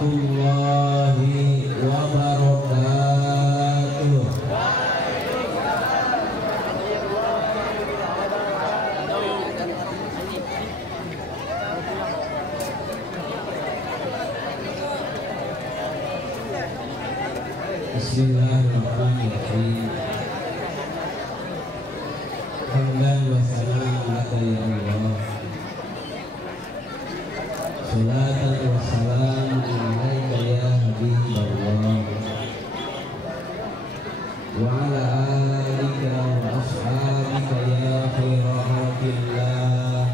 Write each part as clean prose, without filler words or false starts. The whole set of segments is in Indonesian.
warahmatullahi wabarakatuh. Bismillahirrahmanirrahim. Hamdan wa salam laka ya Allah. Salatan wa salam alaika ya Habiballah. Wa ala alika wa ashabika ya khaira khalqillah.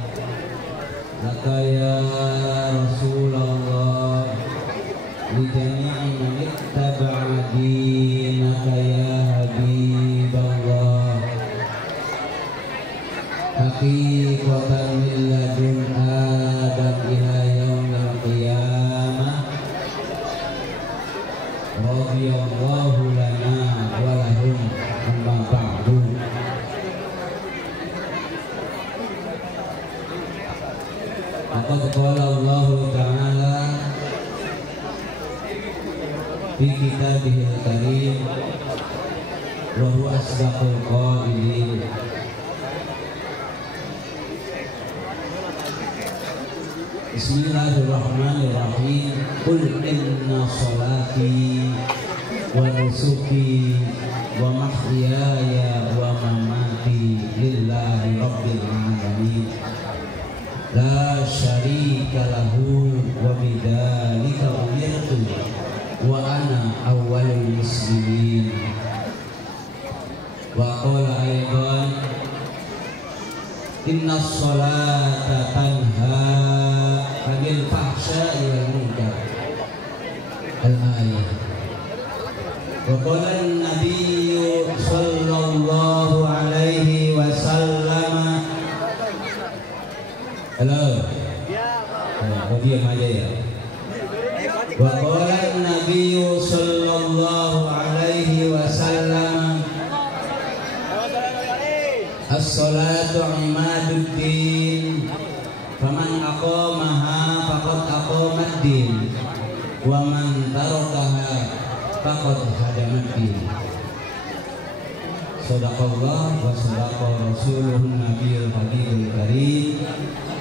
Laka ya Rasulullah. Li jami'i man ittaba'a dinaka ya Habiballah. Haqiqatan min ladun Adam ila yaumil qiyamah. Radiyallahu lana wa lahum amma ba'du. Laqad qala Allah Ta'ala fi kitabihil karim wa huwa asdaqul qailin. Bismillahirrahmanirrahim. Qul inna sholati wa nusuki wa mahyaya wa mamati lillahi rabbil alamin. La syarika lahu wa bidzalika umirtu wa ana awwalul muslimin. Wa qala aidan inna sholata tanha 'anil fahsya'i wal munkar. Al-ayah. Wa qala an-nabiyyu sallallahu alaihi wasallam. Halo. Ya, diam aja ya. Wa qala an-nabiyyu sallallahu alaihi wasallam. As-salatu imaduddin. Faman aqamaha faqad aqamaddin wa man tarakaha faqad hadamaddin. Shadaqallah wa shadaqa rasuluhun nabiyul habibul karim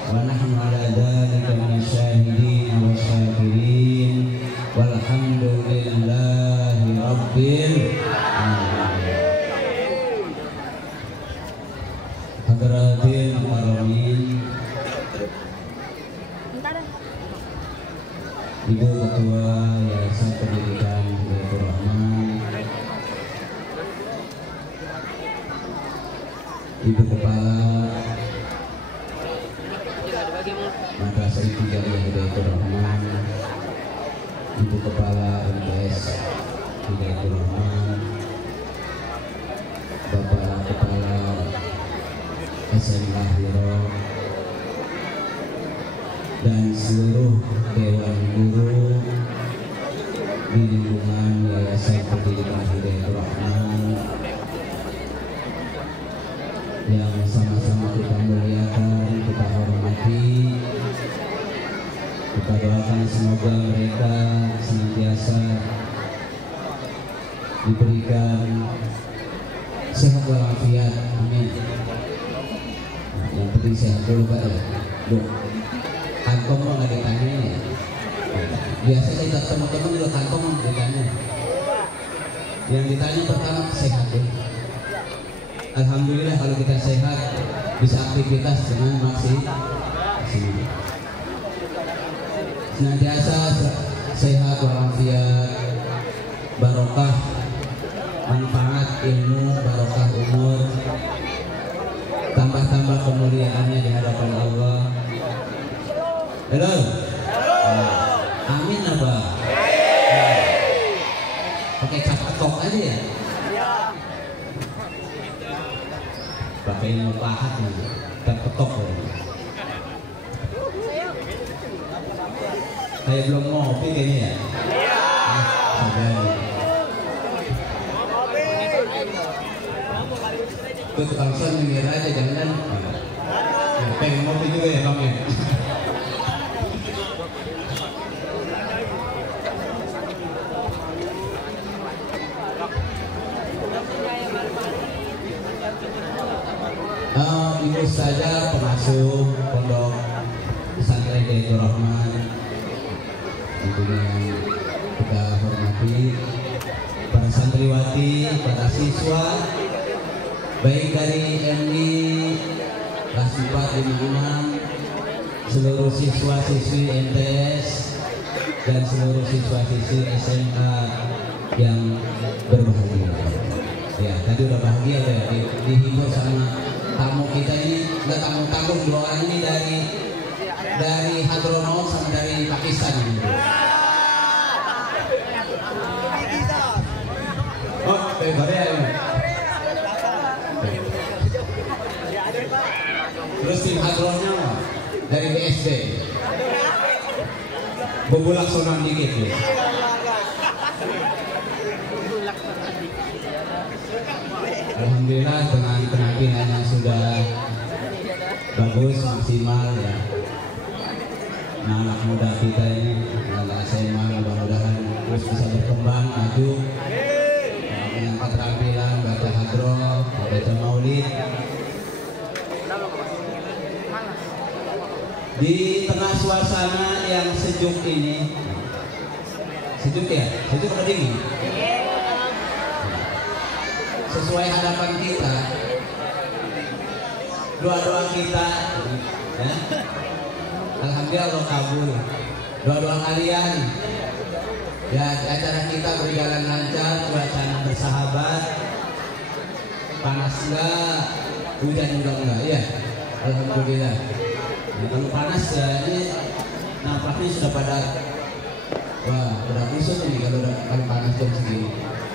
wa nahnu ala dzalika minasyahidin wa syakirin walhamdulillahi rabbil alamin. Hadratin haramin, Ibu Ketua Yayasan Pendidikan Hidayatul Rahman, Ibu Kepala Madrasah Ibtidaiyah Hidayatul Rahman, Ibu Kepala MTS Hidayatul Rahman, Bapak Kepala SMK Hiro, dan seluruh dewan guru di lingkungan Yayasan Pendidikan Hidayatul Rahman yang sama-sama kita muliakan, kita hormati, kita doakan semoga mereka senantiasa diberikan sehat walafiat, amin. Yang penting sehat dulu Pak ya. Kantong mah nggak ditanya ya. Biasanya kita teman-teman juga kantong mah ditanya. Yang ditanya pertama sehat deh. Alhamdulillah kalau kita sehat bisa aktivitas dengan maksimal. Senantiasa sehat walafiat, barokah manfaat ilmu, barokah umur, tambah-tambah kemuliaannya di hadapan Allah. Halo. Amin apa? Pakai kata tok aja ya. Pakai ilmu pahat nih, kata tok. Kayak belum ngopi kayaknya ya. Terus langsung minggir aja, jangan pengen ngopi juga ya Bang ya. Ibu saja pengasuh pondok pesantren Hidayah Rahman, tentunya yang kita hormati, para santriwati, para siswa, baik dari MI kelas 4, 5, 6, seluruh siswa-siswi MTS dan seluruh siswa-siswi SMA yang berbahagia. Ya, tadi udah bahagia ya, dihibur sama tamu kita ini. Nggak tanggung-tanggung, 2 orang ini dari Hadramaut sama dari Pakistan gitu. Oh, dari Korea ya. Terus tim Hadramaut dari BSD. Bubulak sonan dikit ya. Alhamdulillah dengan penampilannya sudah bagus, maksimal ya. Nah, anak muda kita ini anak SMA mudah-mudahan terus bisa berkembang maju dengan keterampilan baca hadroh, baca maulid. Di tengah suasana yang sejuk ini, sejuk ya, sejuk apa dingin? Sesuai harapan kita, doa-doa kita ya. Alhamdulillah Allah kabul doa-doa kalian ya. Acara kita berjalan lancar, cuacanya bersahabat, panas enggak, hujan juga enggak ya. Alhamdulillah. Nah, kalau panas ya ini nampaknya sudah pada kusut ini kalau panas jam segini.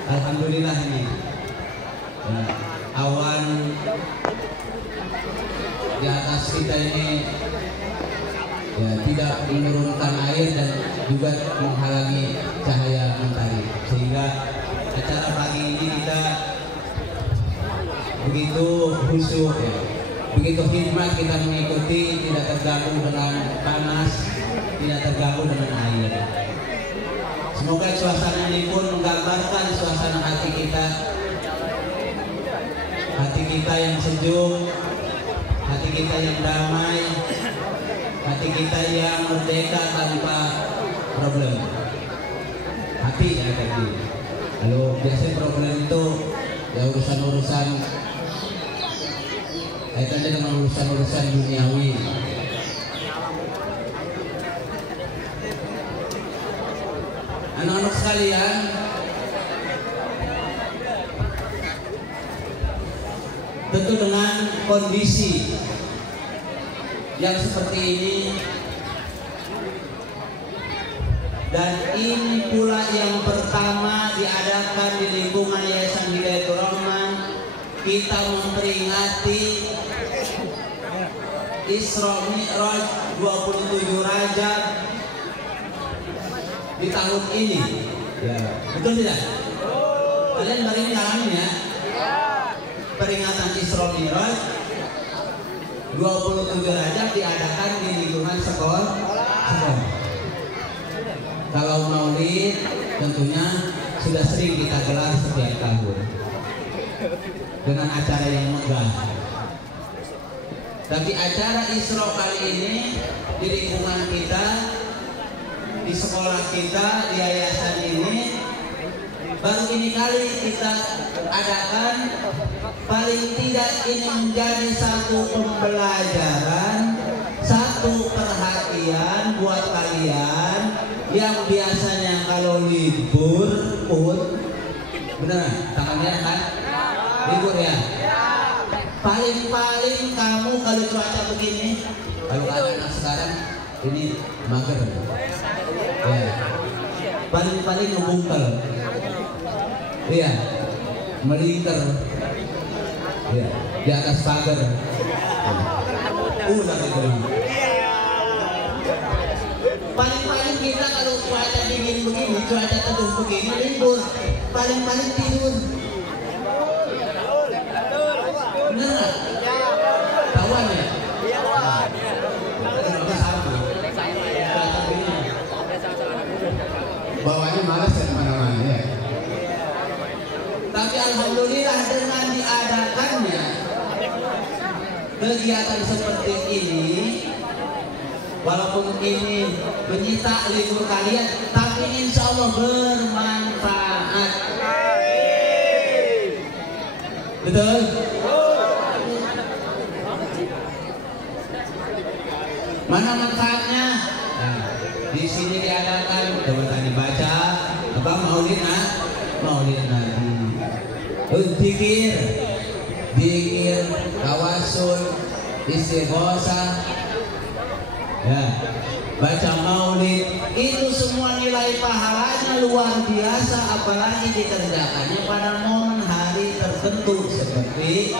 Alhamdulillah ini awan di atas kita ini ya tidak menurunkan air dan juga menghalangi cahaya mentari, sehingga acara pagi ini kita begitu khusyuk ya, begitu hikmat kita mengikuti, tidak terganggu dengan panas, tidak terganggu dengan air. Semoga suasana ini pun menggambarkan suasana hati kita yang sejuk, hati kita yang damai, hati kita yang merdeka tanpa problem. Hati ya tadi. Kalau biasanya problem itu ya urusan-urusan kaitannya dengan urusan-urusan duniawi. Anak-anak sekalian, tentu dengan kondisi yang seperti ini, dan ini pula yang pertama diadakan di lingkungan Yayasan Hidayah Rahman, kita memperingati Isra Mi'raj 27 Rajab di tahun ini. Ya, betul tidak? Kalian hari ini ngalamin ya? Peringatan Isra Mi'raj 27 Rajab diadakan di lingkungan sekolah. Kalau maulid tentunya sudah sering kita gelar setiap tahun dengan acara yang megah. Tapi acara Isra kali ini di lingkungan kita, di sekolah kita, di yayasan ini baru ini kali kita adakan. Paling tidak ini menjadi satu pembelajaran, satu perhatian buat kalian yang biasanya kalau libur pun beneran tangannya kan libur ya. Paling-paling kamu kalau cuaca begini, kalau anak sekarang ini mager ya, paling-paling ngebungkel iya, melingkar ya, di atas pagar udah gitu. Paling-paling kita kalau cuaca dingin begini, cuaca teduh begini libur, paling-paling tidur. Bener nggak? Kawan ya? Bawahnya malas ya kemana-mana ya. Tapi alhamdulillah dengan diadakannya kegiatan seperti ini, walaupun ini menyita libur kalian, tapi insya Allah bermanfaat. Betul? Mana manfaatnya? Nah, di sini diadakan, coba tadi baca apa maulid Nabi, zikir, tawasul, istighosah, ya, baca maulid, itu semua nilai pahalanya luar biasa, apalagi dikerjakannya pada momen hari tertentu seperti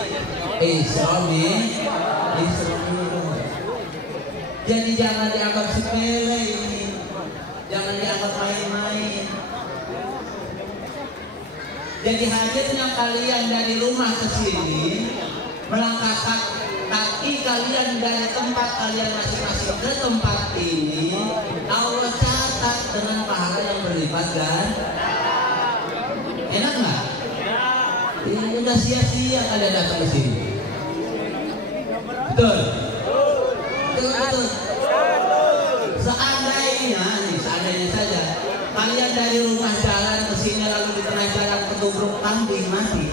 Isra Mi'raj. Jadi jangan dianggap sepele ini, jangan dianggap main-main. Jadi hadirnya kalian dari rumah ke sini, melangkahkan kaki kalian dari tempat kalian masing-masing ke tempat ini, Allah catat dengan pahala yang berlipat kan? Enak nggak? Ini udah sia-sia kalian datang ke sini. Betul? Betul. Seandainya saja kalian dari rumah jalan ke sini lalu di tengah jalan ketubruk kambing mati.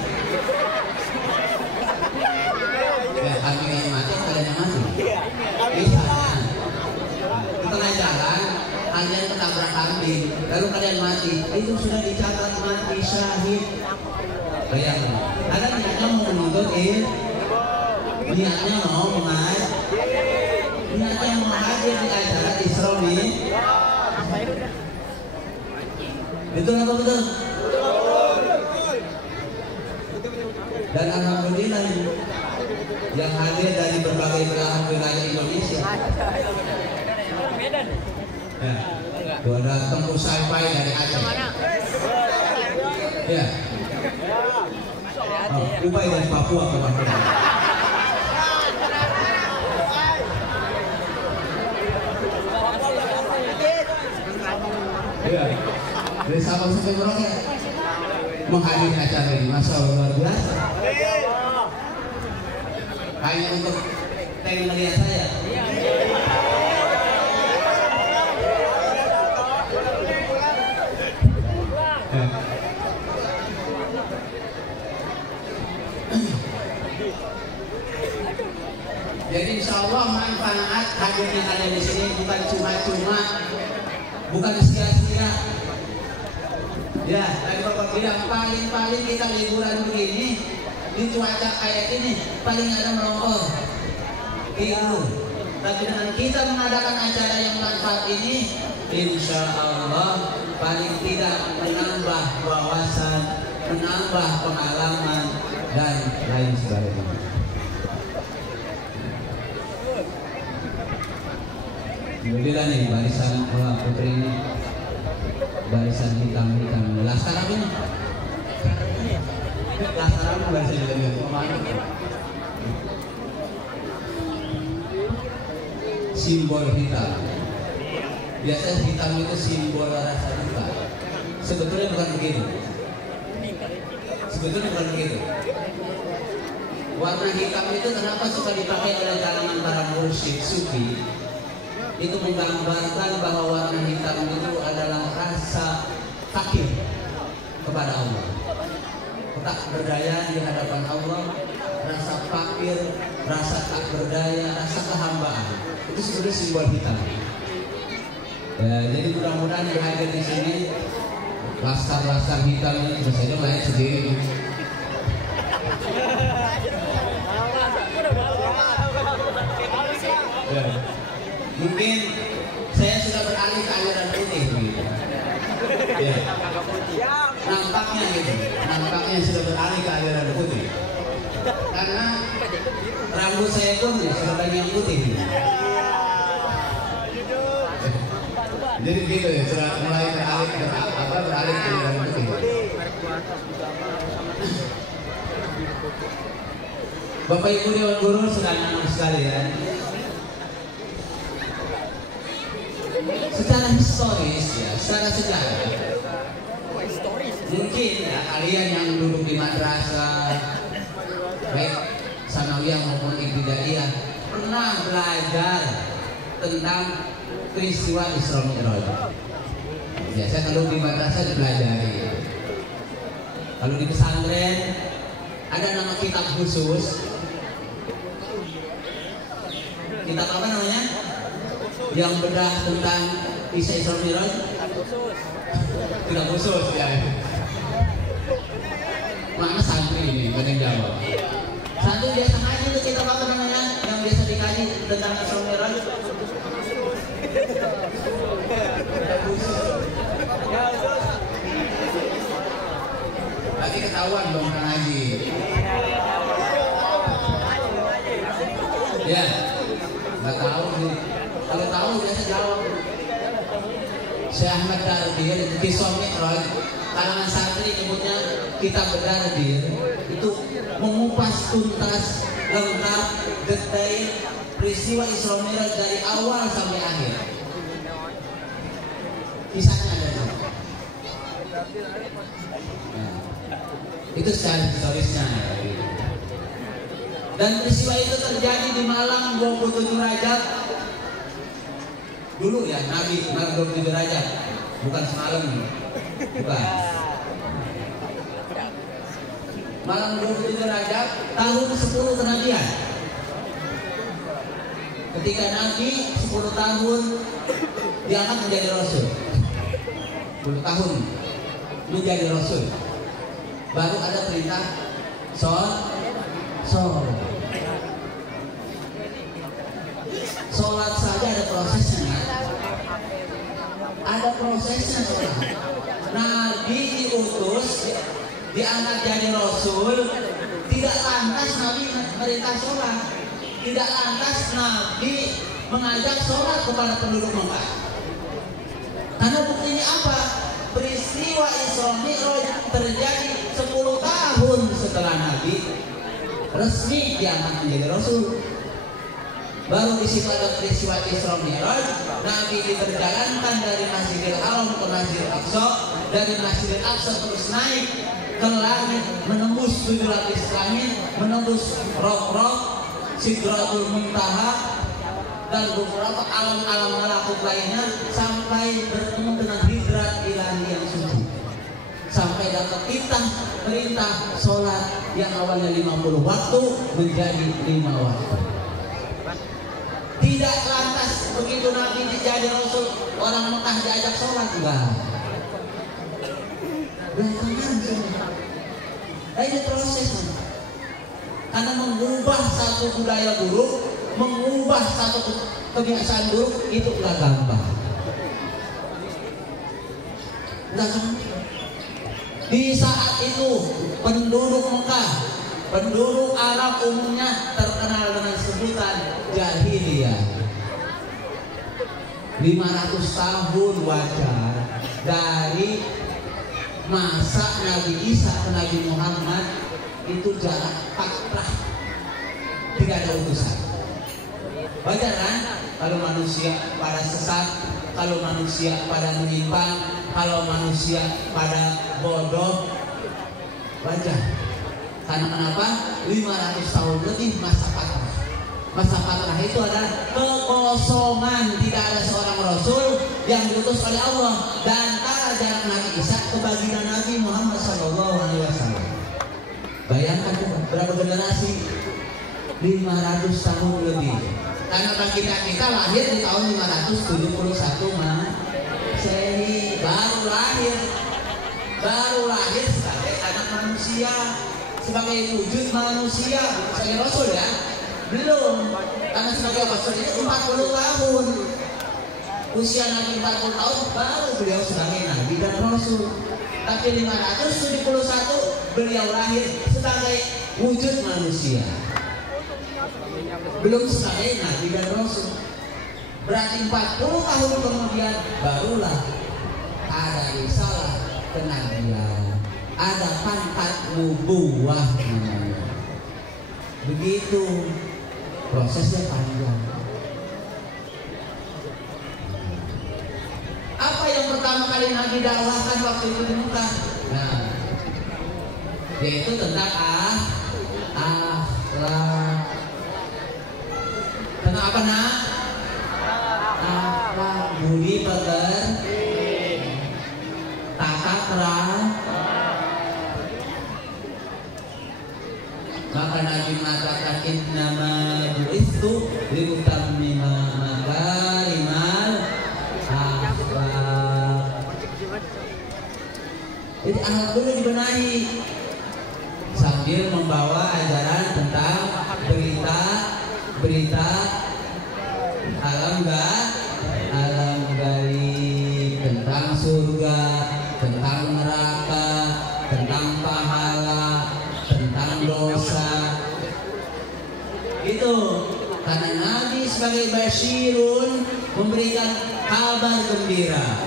Ya, kambing yang mati, kalian yang mati. Misalnya di tengah jalan kalian ketabrak kambing, lalu kalian mati, itu sudah dicatat mati syahid. Bayangkan, ada niatnya mau menuntut niatnya mau mengajar. Niatnya mau hadir di acara Isra Mi'raj. Betul apa betul? Dan alhamdulillah yang hadir dari berbagai belahan wilayah Indonesia. Ya, ada tembus sampai dari Aceh. Ya. Ubay dari Papua kawan-kawan. Ya, dari Sabang sampai Merauke menghadiri acara ini, Masya Allah luar biasa. Hanya untuk pengen melihat saya. Jadi insya Allah manfaat hadirnya kalian di sini bukan cuma-cuma, bukan sia-sia. Ya, tadi Bapak bilang paling kita liburan begini di cuaca kayak ini paling ada melongkor. Itu. Tapi dengan kita mengadakan acara yang manfaat ini, insya Allah paling tidak menambah wawasan, menambah pengalaman dan lain sebagainya. Alhamdulillah nih barisan putri ini, barisan hitam-hitam. Laskar apa ini? Laskar apa barisan hitam-hitam? Simbol hitam. Biasanya hitam itu simbol rasa duka. Sebetulnya bukan begitu. Warna hitam itu kenapa suka dipakai oleh kalangan para mursyid sufi? Itu menggambarkan bahwa warna hitam itu adalah rasa fakir kepada Allah, tak berdaya di hadapan Allah, rasa fakir, rasa tak berdaya, rasa kehambaan. Itu sebenarnya simbol hitam. Ya, jadi mudah-mudahan yang hadir di sini laskar-laskar hitam ini bisa saja main sendiri. Ya. Mungkin saya sudah beralih ke aliran putih gitu. Ya. Nampaknya sudah beralih ke aliran putih. Karena rambut saya pun sudah banyak putih. Jadi gitu ya, sudah mulai beralih ke aliran putih. Bapak Ibu Dewan Guru sudah anak sekali ya. Secara historis ya, secara sejarah mungkin ya kalian yang duduk di madrasah baik sana Sanawiyah maupun Ibtidaiyah pernah belajar tentang peristiwa Isra Mi'raj. Biasa kalau di madrasah dipelajari. Kalau di pesantren ada nama kitab khusus. Kitab apa namanya? Yang bedah tentang Isra Mi'raj. Kitab khusus ya. Mana santri ini? Gak ada yang jawab. Santri biasa ngaji itu kitab apa namanya? Yang biasa dikaji tentang Isra Mi'raj. Lagi ketahuan dong kan ngaji. Ya, nggak tahu nih. Kalau tahu biasa jawab. Syekh Ahmad Dardir di Isra Mi'raj, kalangan santri nyebutnya kitab Dardir, itu mengupas tuntas lengkap detail peristiwa Isra Mi'raj dari awal sampai akhir. Kisahnya ada di itu secara historisnya ya. Dan peristiwa itu terjadi di malam 27 Rajab dulu ya, Nabi malam 27 Rajab, bukan semalam, bukan. Malam 27 Rajab tahun 10 kenabian. Ketika Nabi 10 tahun diangkat menjadi Rasul, 10 tahun menjadi Rasul, baru ada perintah sholat saja ada prosesnya. Ada prosesnya sholat. Nabi diutus, diangkat jadi Rasul, tidak lantas Nabi perintah sholat, tidak lantas Nabi mengajak sholat kepada penduduk Mekah. Karena buktinya apa? Peristiwa Isra Mi'raj terjadi 10 tahun setelah Nabi resmi diangkat menjadi Rasul. Baru di situ ada peristiwa Isra Mi'raj. Nabi diperjalankan dari Masjidil Haram ke Masjidil Aqsa, dari Masjidil Aqsa terus naik ke langit, menembus 7 lapis langit, menembus roh-roh, Sidratul Muntaha, dan beberapa alam-alam malakut lainnya, sampai bertemu dengan Hidrat Ilahi yang suci, sampai dapat perintah sholat yang awalnya 50 waktu menjadi 5 waktu. Tidak lantas begitu Nabi jadi Rasul orang Mekah diajak sholat, enggak. Belakangan semua. Nah, ini proses. Karena mengubah satu budaya buruk, mengubah satu kebiasaan buruk itu nggak gampang. Di saat itu penduduk Mekah, penduduk Arab umumnya terkenal dengan sebutan jahiliyah. 500 tahun wajar dari masa Nabi Isa ke Nabi Muhammad itu jarak fatrah, tidak ada utusan. Wajar kan? Kalau manusia pada sesat, kalau manusia pada menyimpang, kalau manusia pada bodoh, wajar. Karena kenapa? 500 tahun lebih masa fatrah. Masa fatrah itu adalah kekosongan, tidak ada seorang Rasul yang diutus oleh Allah. Dan antara jarak Nabi Isa ke baginda Nabi Muhammad SAW. Bayangkan berapa generasi? 500 tahun lebih. Karena baginda kita lahir di tahun 571 Masehi, baru lahir sebagai anak manusia, sebagai wujud manusia, sebagai Rasul ya, belum. Karena sebagai Rasul itu 40 tahun, usia Nabi 40 tahun baru beliau sebagai Nabi dan Rasul. Tapi 571 beliau lahir sebagai wujud manusia, belum sebagai Nabi dan Rasul. Berarti 40 tahun kemudian barulah ada risalah kenabian, ada pangkat nubuwah namanya. Begitu prosesnya panjang. Apa yang pertama kali Nabi dakwahkan waktu itu di Mekah? Nah, yaitu tentang akhlak. Apa nak? Akhlak budi pekerti. Tata kerama. Maka Nabi mengatakan innama bu'istu liutammima makarimal akhlak. Jadi akhlak dulu dibenahi sambil membawa ajaran tentang berita alam gaib, tentang surga, tentang neraka, tentang pahala, tentang dosa. Itu karena Nabi sebagai basyirun memberikan kabar gembira.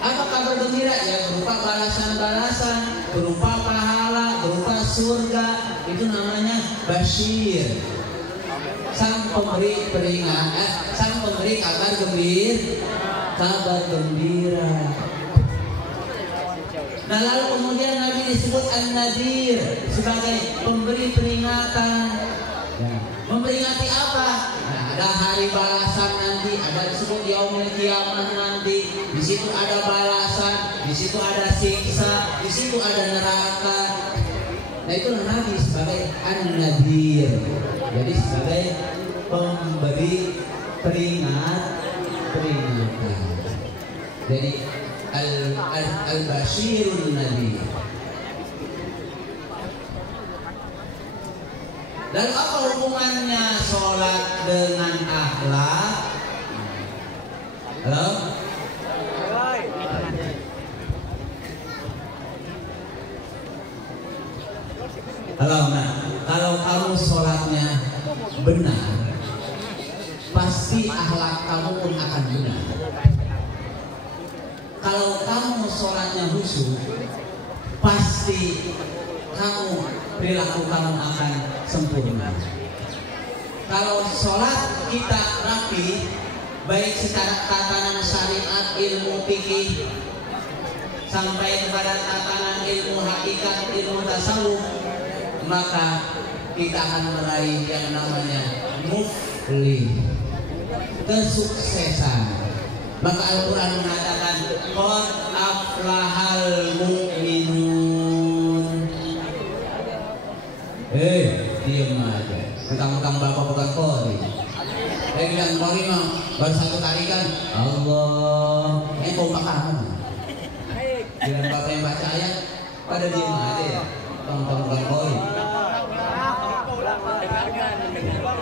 Apa kabar gembira? Ya berupa balasan-balasan, berupa pahala, berupa surga. Itu namanya basyir. Sang pemberi sang pemberi kabar gembira. Nah lalu kemudian Nabi disebut An-Nadir sebagai pemberi peringatan. Memperingati apa? Nah, ada hari balasan nanti, ada disebut Yaumul Qiyamah nanti. Di situ ada balasan, di situ ada siksa, di situ ada neraka. Nah itu Nabi sebagai An-Nadir. Jadi sebagai pemberi peringatan. Jadi al-Bashirun Nadir. Dan apa hubungannya sholat dengan akhlak? Halo? Halo, nah, kalau kamu sholatnya benar, pasti akhlak kamu pun akan benar. Kalau kamu sholatnya khusyuk, pasti perilaku kamu akan sempurna. Kalau sholat kita rapi, baik secara tatanan syariat, ilmu fikih, sampai kepada tatanan ilmu hakikat, ilmu tasawuf, maka kita akan meraih yang namanya muflih, kesuksesan. Maka Al-Quran mengatakan qad aflahal mu'minun. Diam aja. Mentang-mentang bapak bukan Polri. Bilang Polri mah baru satu kali kan Allah. Kompak kamu. Bilang bapak yang baca ayat pada diam aja ya. Mentang-mentang bukan Polri.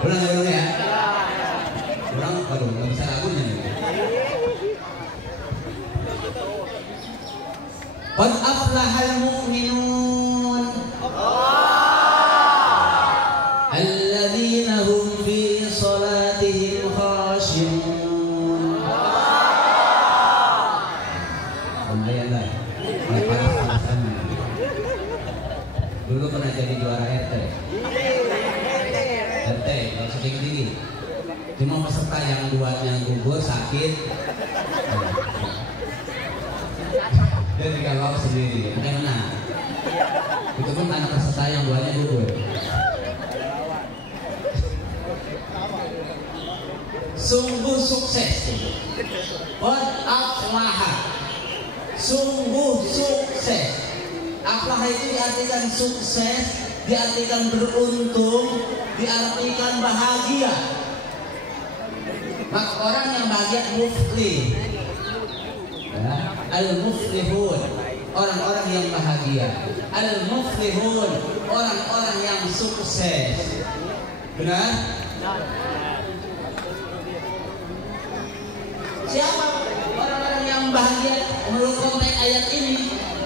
Ulang ya. Ulang, aduh, nggak bisa lagunya nih. Qad aflahal mu'minun alladzina hum fi salatihim khashi'un. Lumayan lah. Panas-panasannya. Dulu pernah jadi juara RT, kalau syuting tinggi. Cuma peserta yang duanya gugur sakit. Dia tinggal bawa sendiri, makanya menang. Itu pun karena peserta yang duanya gugur. Sungguh sukses. Qad aflaha. Sungguh sukses. Aflaha itu diartikan sukses, diartikan beruntung, diartikan bahagia. Maka orang yang bahagia muflih. Al-muflihun, orang-orang yang bahagia. Al-muflihun, orang-orang yang sukses. Benar? Siapa orang-orang yang bahagia menurut konteks ayat ini?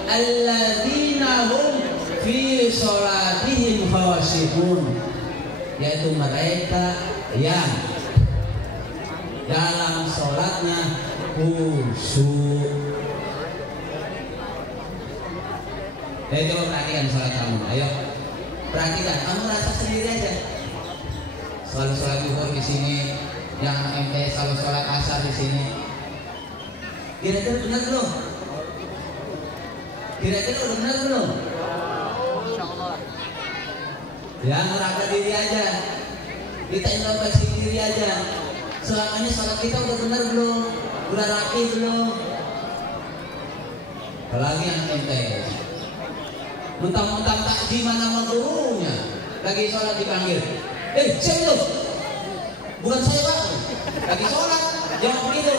Alladzina hum fi sholatihim khashi'un, yaitu mereka yang dalam sholatnya khusyuk. Coba perhatikan sholat kamu. Ayo perhatikan. Kamu rasa sendiri aja. Selalu sholat zuhur di sini, yang anak MT selalu sholat asar di sini. Kira-kira benar belum? Kira-kira udah benar belum? Ya, meraba diri aja. Kita introspeksi diri aja. Selama ini sholat kita udah benar belum? Udah rapi belum? Apalagi yang MTS. Mentang-mentang takjiman sama gurunya, lagi sholat dipanggil. Siapa itu? Bukan saya Pak. Lagi sholat, jangan begitu.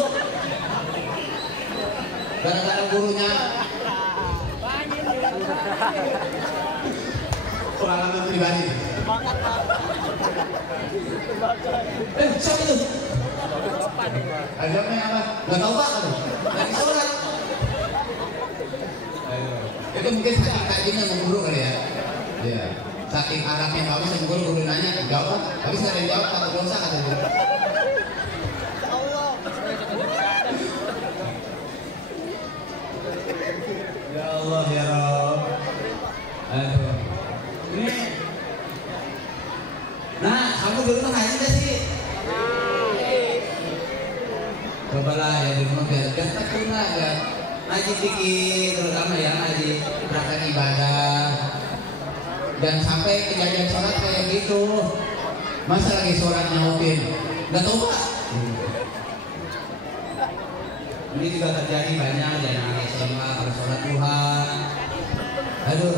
Gara-gara gurunya. Pengalaman pribadi. Siapa itu? Ajamnya apa? Gak tau Pak. Lagi sholat. Itu mungkin saking takjimnya sama guru kali ya. Iya. Saking arahnya bagus sama guru nanya jawab, tapi nggak ada yang jawab atau dosa kata guru. Ya Allah ya Rob. Aduh. Ini. Nah, kamu dulu mah ngaji nggak sih? Cobalah ya di rumah biar gak tekun lah ya. Ngaji dikit, terutama ya ngaji praktek ibadah. Jangan sampai kejadian sholat kayak gitu. Masa lagi sholat nyautin, nggak tahu Pak. Ini juga terjadi banyak di anak SMA kalau sholat duha. Aduh.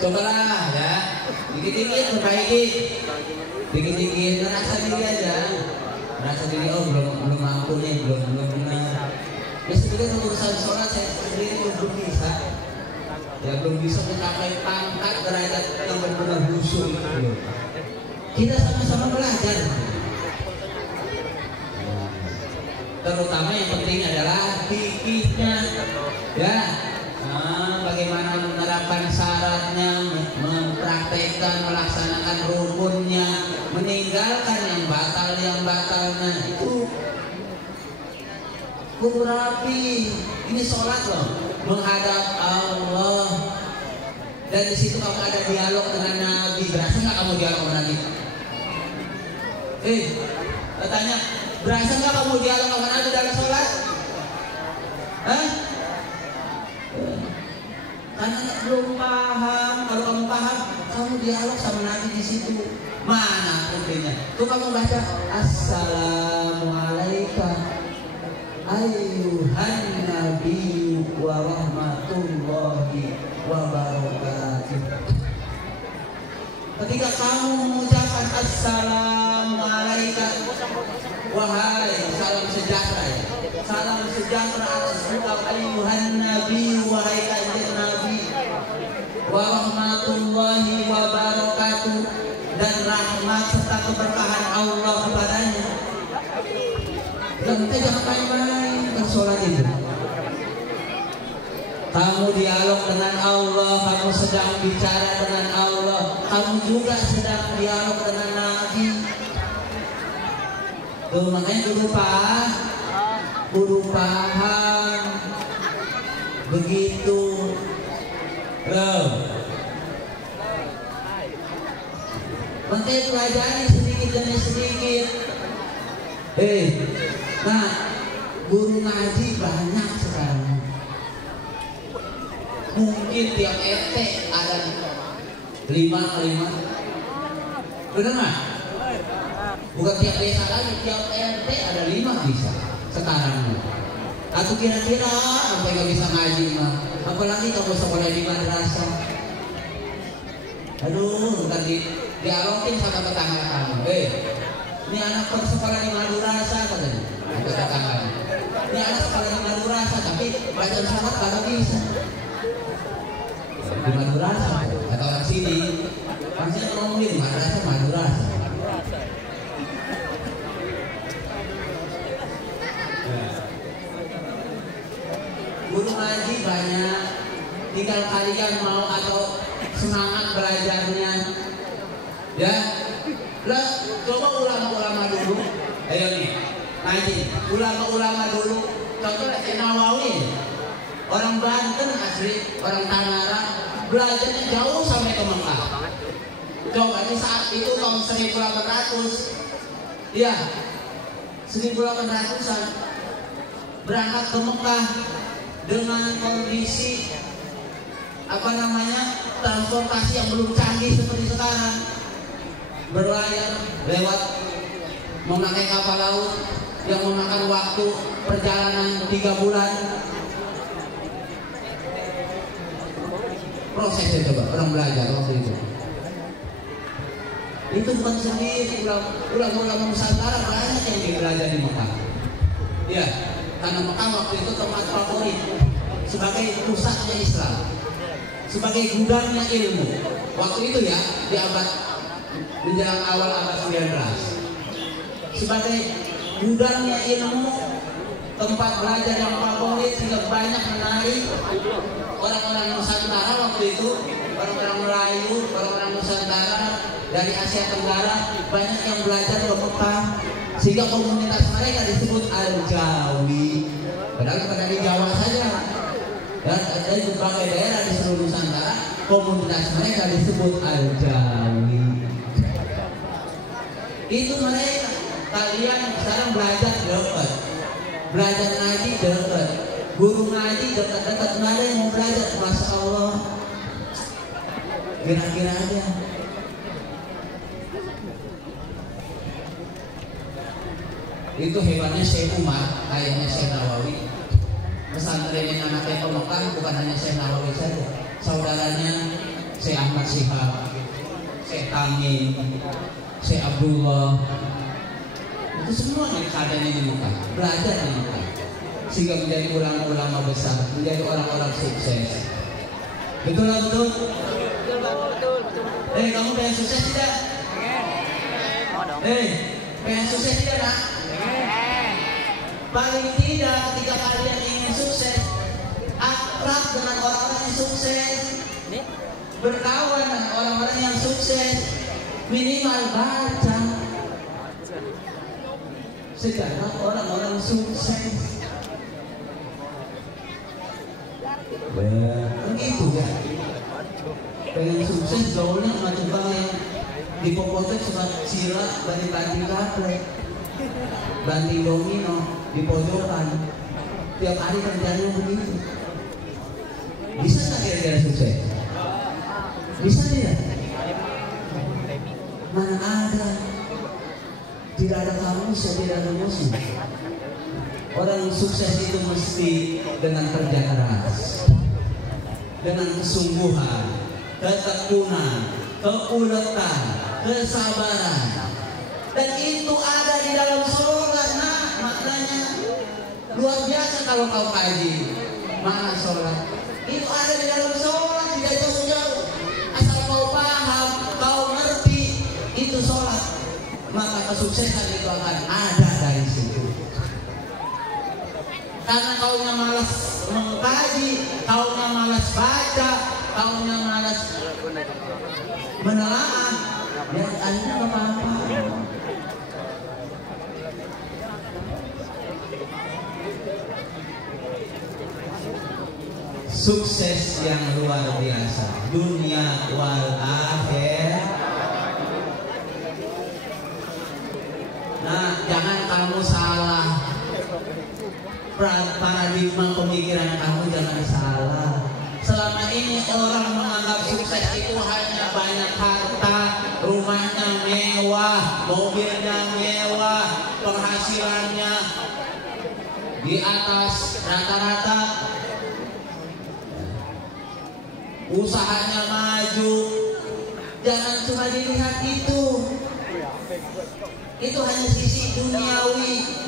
Cobalah ya, dikit-dikit perbaiki, dikit-dikit merasa diri aja. Merasa diri belum mampu nih, belum benar. Ya sebenarnya urusan sholat saya sendiri belum bisa. Ya belum bisa mencapai pangkat derajat yang benar-benar khusyuk itu. Kita sama-sama belajar. Terutama yang penting adalah fikihnya, ya. Bagaimana menerapkan syaratnya, mempraktekkan, melaksanakan rukunnya, meninggalkan yang batalnya itu kudu rapi. Ini sholat loh, menghadap Allah, dan di situ kamu ada dialog dengan Nabi. Berasa nggak kamu dialog dengan Nabi? Tanya, berasa nggak kamu dialog sama Nabi dalam sholat? Hah? Karena belum paham. Kalau kamu paham, kamu dialog sama Nabi di situ. Mana pentingnya? Tuh kamu baca Assalamualaikum ayyuhan nabi wa rahmatullahi wa barakatuh. Ketika kamu mengucapkan Assalamualaikum, wahai salam sejahtera ya. Salam sejahtera atas engkau ayyuhan nabi, wahai kanjeng nabi, wa rahmatullahi wa barakatuh, dan rahmat serta keberkahan Allah kepadanya. Dan kita jangan main-main bersolat itu. Kamu dialog dengan Allah, kamu sedang bicara dengan Allah, kamu juga sedang dialog dengan Nabi. Tuh makanya kudu paham begitu. Loh. Makanya pelajari sedikit demi sedikit. Nah, guru ngaji banyak sekarang. Mungkin tiap RT ada 5. Benar nggak? Bukan tiap desa lagi, tiap RT ada 5 bisa sekarang. Atau kira-kira sampai nggak bisa ngaji mah. Apalagi kamu sekolah di madrasah. Aduh, ntar dialogin sama tetangga kamu. Ini anak sekolah di madrasah katanya. Itu tetangga. Ini anak sekolah di madrasah tapi baca sholat kagak bisa. Di madrasah kata orang sini. Maksudnya ngomongin madrasah. Guru ngaji banyak, tinggal kalian mau atau semangat belajarnya, ya. Lah, coba ulama-ulama dulu, ayo nih, ngaji, ulama-ulama dulu, contoh Nawawi, orang Banten asli, orang Tangerang, belajarnya jauh sampai ke Mekah. Coba di saat itu tahun 1800, ya, 1800-an, berangkat ke Mekah. Dengan kondisi transportasi yang belum canggih seperti sekarang, berlayar lewat memakai kapal laut yang memakan waktu perjalanan 3 bulan. Prosesnya coba orang belajar waktu itu. Itu bukan sendiri, ulama-ulama Nusantara banyak yang belajar di Mekah. Ya, karena Mekah waktu itu tempat favorit sebagai pusatnya Islam, sebagai gudangnya ilmu. Waktu itu ya, di abad menjelang awal abad 19, sebagai gudangnya ilmu, tempat belajar yang favorit sehingga banyak menarik orang-orang Nusantara waktu itu, orang-orang Melayu, orang-orang Nusantara dari Asia Tenggara banyak yang belajar ke Mekah, sehingga komunitas mereka disebut Al-Jawi. Padahal bukan dari Jawa saja, dan dari berbagai daerah di seluruh Nusantara komunitas mereka disebut Al-Jawi. Itu mereka. Kalian sekarang belajar dekat, belajar ngaji dekat, guru ngaji dekat-dekat, nggak ada yang mau belajar. Masya Allah, kira-kira aja. Itu hebatnya Syekh Umar, ayahnya Syekh Nawawi. Pesantrenin anaknya ke Mekah bukan hanya Syekh Nawawi saja, saudaranya Syekh Ahmad Syihab, Syekh Tamim, Syekh Abdullah, itu semuanya keadaannya di Mekah, belajar di Mekah, sehingga menjadi ulama-ulama besar, menjadi orang-orang sukses. Betul lah, betul? Kamu pengen sukses tidak? Pengen sukses tidak, nak? Paling tidak ketika kalian ingin sukses, akrab dengan orang-orang yang sukses, berkawan dengan orang-orang yang sukses, minimal baca sejarah orang-orang sukses. Begitu ya. Pengen sukses gaulnya macam bang yang di Popotek suka sila banting-banting kaple, banting domino di pojokan, tiap hari kerjanya begitu. Bisa nggak kira-kira sukses? Bisa tidak? Mana ada? Tidak ada kamus, tidak ada musuh. Orang yang sukses itu mesti dengan kerja keras, dengan kesungguhan, ketekunan, keuletan, kesabaran, dan itu ada di dalam sholat. Nah, maknanya luar biasa kalau kau kaji mana sholat. Itu ada di dalam sholat, tidak jauh-jauh. Asal kau paham, kau ngerti itu sholat, maka kesuksesan itu akan ada dari situ. Karena kaunya malas mengkaji, kaunya malas baca, kaunya malas menelaah, ya akhirnya nggak apa-apa. Sukses yang luar biasa, dunia wal akhir. Nah, jangan kamu salah paradigma pemikiran kamu, jangan salah. Selama ini orang menganggap sukses itu hanya banyak harta, rumahnya mewah, mobilnya mewah, penghasilannya di atas rata-rata, usahanya maju. Jangan cuma dilihat itu. Itu hanya sisi duniawi.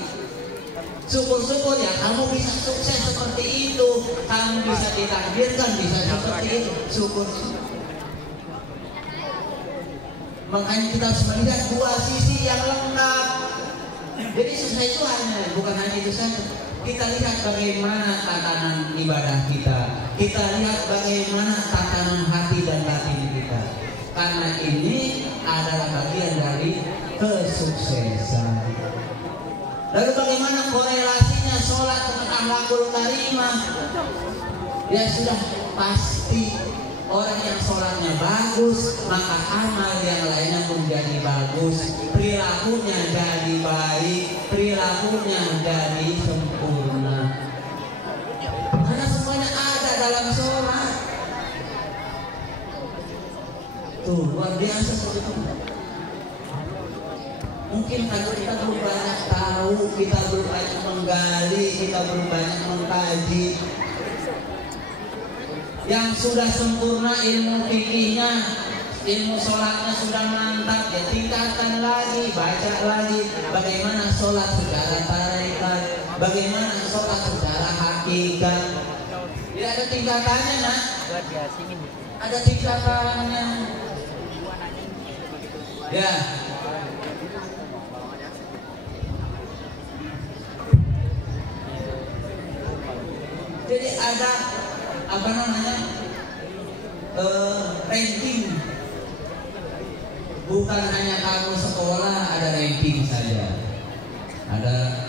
Syukur-syukur ya kamu bisa sukses seperti itu, kamu bisa ditakdirkan bisa seperti itu, syukur. Makanya kita harus melihat dua sisi yang lengkap. Jadi sukses itu bukan hanya itu saja. Kita lihat bagaimana tatanan ibadah kita, kita lihat bagaimana tatanan hati dan batin kita. Karena ini adalah bagian dari kesuksesan. Lalu bagaimana korelasinya sholat dengan akhlakul karimah? Ya sudah pasti orang yang sholatnya bagus, maka amal yang lainnya pun jadi bagus, perilakunya jadi baik, perilakunya jadi sempurna. Karena semuanya ada dalam sholat. Tuh luar biasa seperti itu. mungkin karena kita belum banyak tahu, kita belum banyak menggali, kita belum banyak mengkaji. Yang sudah sempurna ilmu fikihnya, ilmu sholatnya sudah mantap, ya tingkatkan lagi, baca lagi bagaimana sholat secara tarekat, bagaimana sholat secara hakikat. Ya ada tingkatannya, nak. Ada tingkatannya. Ya. Jadi ada apa namanya ranking. Bukan hanya kamu sekolah ada ranking saja. Ada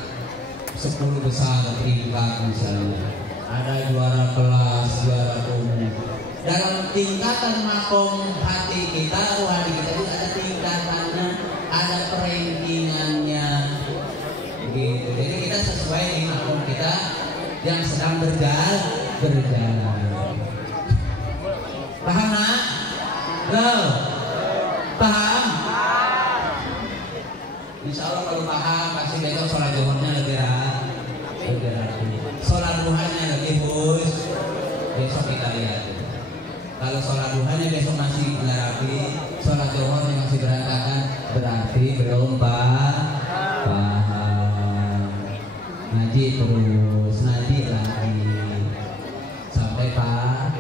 10 besar tingkat misalnya. Ada juara kelas, juara umum. Dalam tingkatan makom hati kita, rohani kita itu ada tingkatannya, ada perankingannya. Gitu. Jadi kita sesuai di makom kita yang sedang berjalan. Paham nak? Belum? Paham? Insya Allah kalau paham pasti besok sholat zuhurnya lebih rapi. Sholat duhanya lebih khusus. Besok kita lihat. Kalau sholat duhanya besok masih nggak rapi, sholat zuhurnya masih berantakan, berarti belum paham. Ngaji terus, ngaji lagi sampai paham.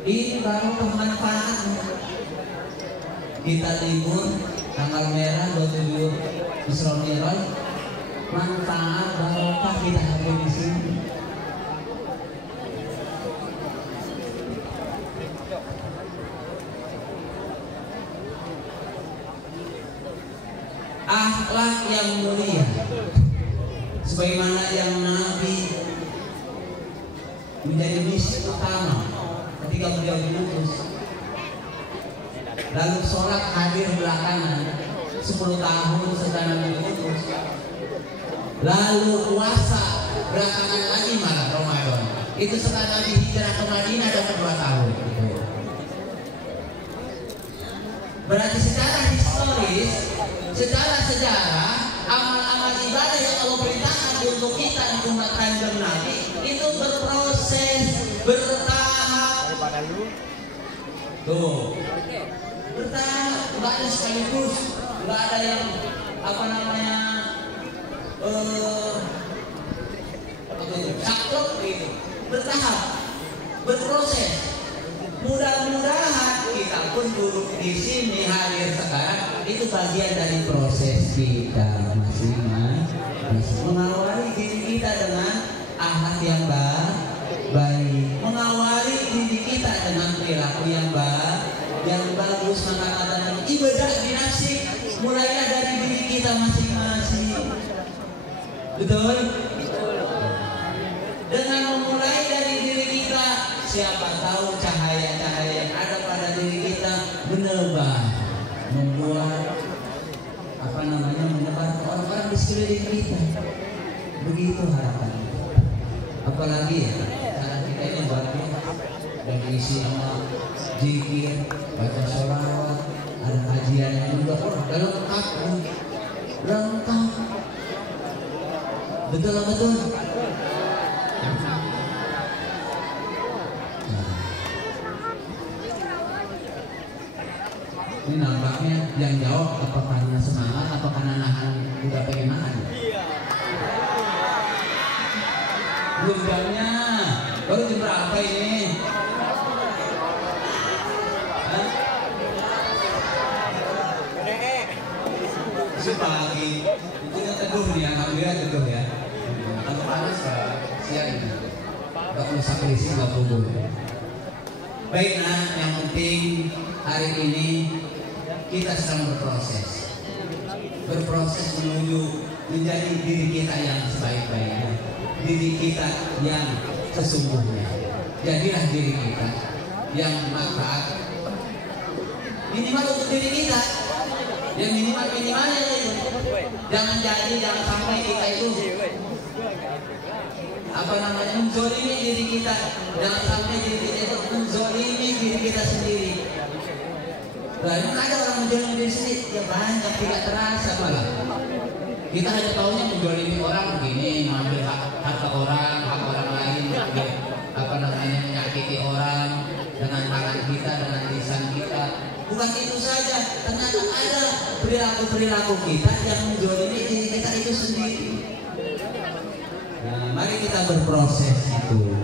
Ini baru bermanfaat. Kita libur tanggal merah 27 Isra Mi'raj, manfaat barokah kita hadir di sini. Akhlak yang mulia, sebagaimana yang Nabi menjadi misi utama ketika beliau diutus. Lalu sholat hadir belakangan 10 tahun setelah diutus. Lalu puasa belakangan lagi malah Ramadan. Itu setelah Nabi hijrah ke Madinah dapat 2 tahun. Berarti secara historis, secara sejarah, amal-amal ibadah yang Allah perintahkan untuk kita di umat kanjeng Nabi itu berproses, bertahap. Tuh, bertahap, nggak ada sekaligus, nggak ada yang apa namanya saklek gitu. Bertahap, berproses. Mudah-mudahan kita pun duduk di sini hadir sekarang itu bagian dari proses kita masing-masing, mengawali diri kita dengan akhlak yang baik, mengawali diri kita dengan perilaku yang bagus, mengatakan ibadah dinasik mulailah dari diri kita masing-masing. Betul? Dengan memulai dari diri kita, siapa tahu cahaya-cahaya yang ada pada diri kita menebar, membuat apa namanya, menebar ke orang-orang di sekeliling kita. Begitu harapan. Apalagi ya, cara kita ini bagus dan diisi sama zikir, baca sholawat, ada kajian yang juga lengkap. Betul. Ini nampaknya yang jawab apa karena semangat, apa karena nahan udah pengen makan. Belum jamnya, baru jam berapa ini? Si pagi, itu teduh nih, alhamdulillah teduh ya. Kalau panas siang ini, nggak perlu sakrisi, nggak perlu. Baik, nah yang penting hari ini kita sedang berproses menuju menjadi diri kita yang sebaik-baiknya, diri kita yang sesungguhnya. Jadilah diri kita yang manfaat minimal untuk diri kita, yang minimalnya itu. Jangan sampai kita itu menzolimi diri kita. Jangan sampai diri kita itu menzolimi diri kita sendiri. Nah, emang ada orang menzolimi diri sendiri? Ya banyak, tidak terasa malah. Kita hanya tahunya menzolimi orang begini, mengambil harta orang, hak orang lain, menyakiti orang dengan tangan kita, dengan lisan kita. Bukan itu saja, ternyata ada perilaku kita yang menzolimi diri kita itu sendiri. Nah, mari kita berproses itu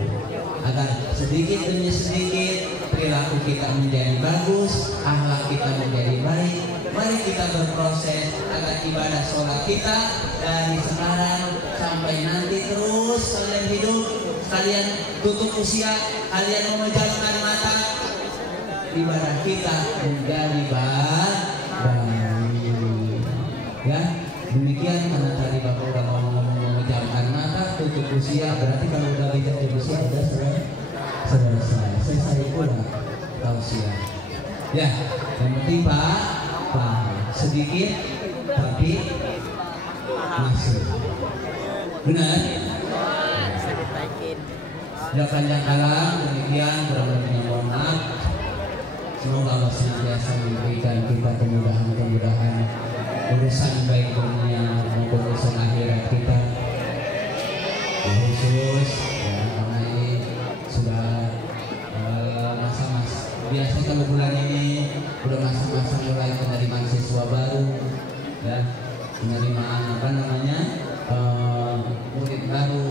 agar sedikit demi sedikit perilaku kita menjadi bagus, akhlak kita menjadi baik. Mari kita berproses agar ibadah sholat kita dari sekarang sampai nanti terus kalian hidup, kalian tutup usia, kalian memejamkan mata, ibadah kita menjadi baik. Ya, demikian karena tadi Bapak udah ngomong memejamkan mata, tutup usia, berarti kalau udah tutup usia udah selesai pula tausiah. Ya, yang penting Pak sedikit tapi masuk. Benar? Sudah panjang kalam, demikian kurang lebihnya mohon maaf. Semoga Allah senantiasa memberikan kita kemudahan urusan baik dunia maupun urusan akhirat kita. Khusus ya, karena ini sudah masa-masa biasa kalau bulan ini udah masa-masa mulai penerimaan siswa baru, ya penerimaan murid baru,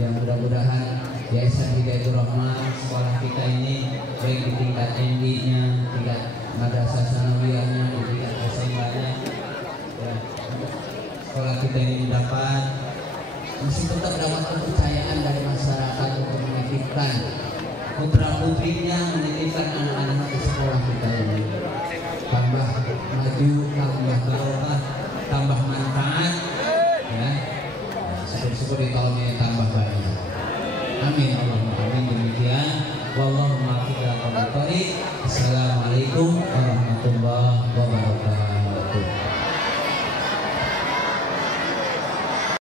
yang mudah-mudahan Yayasan Hidayatul Rahmah sekolah kita ini baik di tingkat MD-nya, tingkat madrasah sanawiyahnya, di tingkat SMA-nya, ya, sekolah kita ini masih tetap dapat kepercayaan dari masyarakat untuk menitipkan putra putrinya, menitipkan anak-anak di sekolah kita ini.